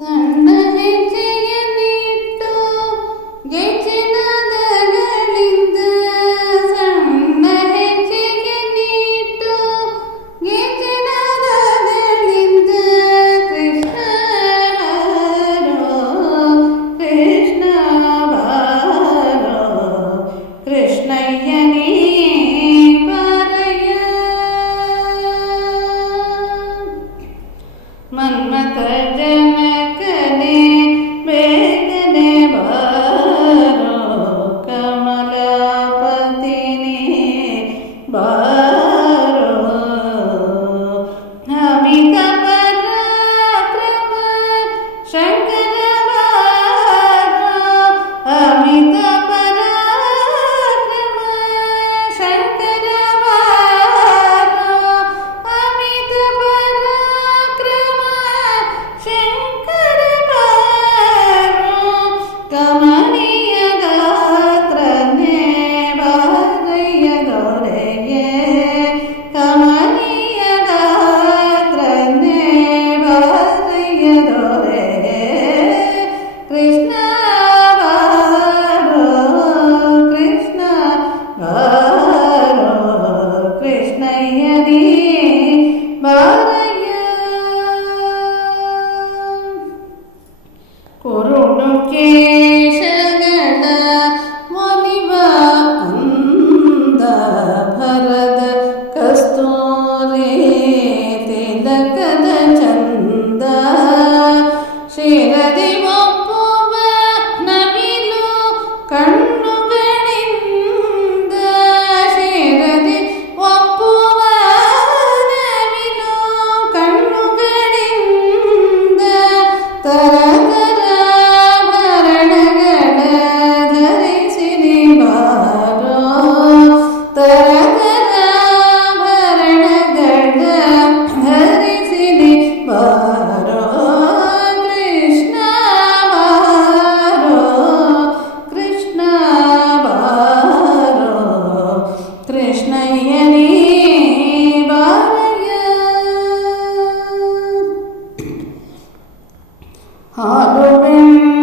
ಸಣ್ಣ ಹೆಜ್ಜೆಯನ್ನಿಟ್ಟು ಗೆಜ್ಜೆನಾದಗಳಿಂದ ಸಣ್ಣ ಹೆಜ್ಜೆಯನ್ನಿಟ್ಟು ಗೆಜ್ಜೆನಾದಗಳಿಂದ ಕೃಷ್ಣ ಬಾರೋ ಕೃಷ್ಣ ಬಾರೋ ಕೃಷ್ಣಯ್ಯನೇ ಬಾರಯ್ಯ ಮನ್ಮಥ ಜನಕನೇ ಬೇಗನೆ ಬಾರೋ ಕಮಲಾಪತಿನೇ ಬಾರೋ ಅಮಿತ ಪರಾಕ್ರಮ ಶಂಕರ ಬಾರೋ ಅಮಿತ ಪರಾಕ್ರಮ ಶಂಕರ ಬಾರೋ ಅಮಿತ ಪರಾಕ್ರಮ ಶಂಕರ ಬಾರೋ ಕಮನೀಯ ಗಾತ್ರನೇ ಬಾರಯ್ಯ ಗೌರಯ್ಯ ಕಮನೀಯ ಗಾತ್ರನೇ ಬಾರಯ್ಯ ಗೌರಯ್ಯ ಕೃಷ್ಣ ಬಾರೋ ಕೃಷ್ಣ ಬಾರೋ ಕೃಷ್ಣಯ್ಯನೇ ಬಾರಯ್ಯ ಕುರುಡು ಕೇಶಗಳ ಒಲಿವ ಅಂದ ಭರದ ಕಸ್ತೂರಿ ತಿಲಕದ ಚಂದ ಶಿರದಿ ಒಪ್ಪುವ ನವಿಲು ಕಣ್ಣುಗಳಿಂದ ಶಿರದಿ ಒಪ್ಪುವ ನವಿಲು ಕಣ್ಣುಗಳಿಂದ ತರತರಾಭರಣಗಳ ಧರಿಸಿರಿ ಬಾರೋ ತರತರಾಭರಣಗಳ ಧರಿಸಿರಿ ಬಾರೋ ಕೃಷ್ಣ ಬಾರೋ ಕೃಷ್ಣ ಬಾರೋ ಕೃಷ್ಣಯ್ಯನೇ ಬಾರಯ್ಯ ಹಾಲು ಬೆಣ್ಣ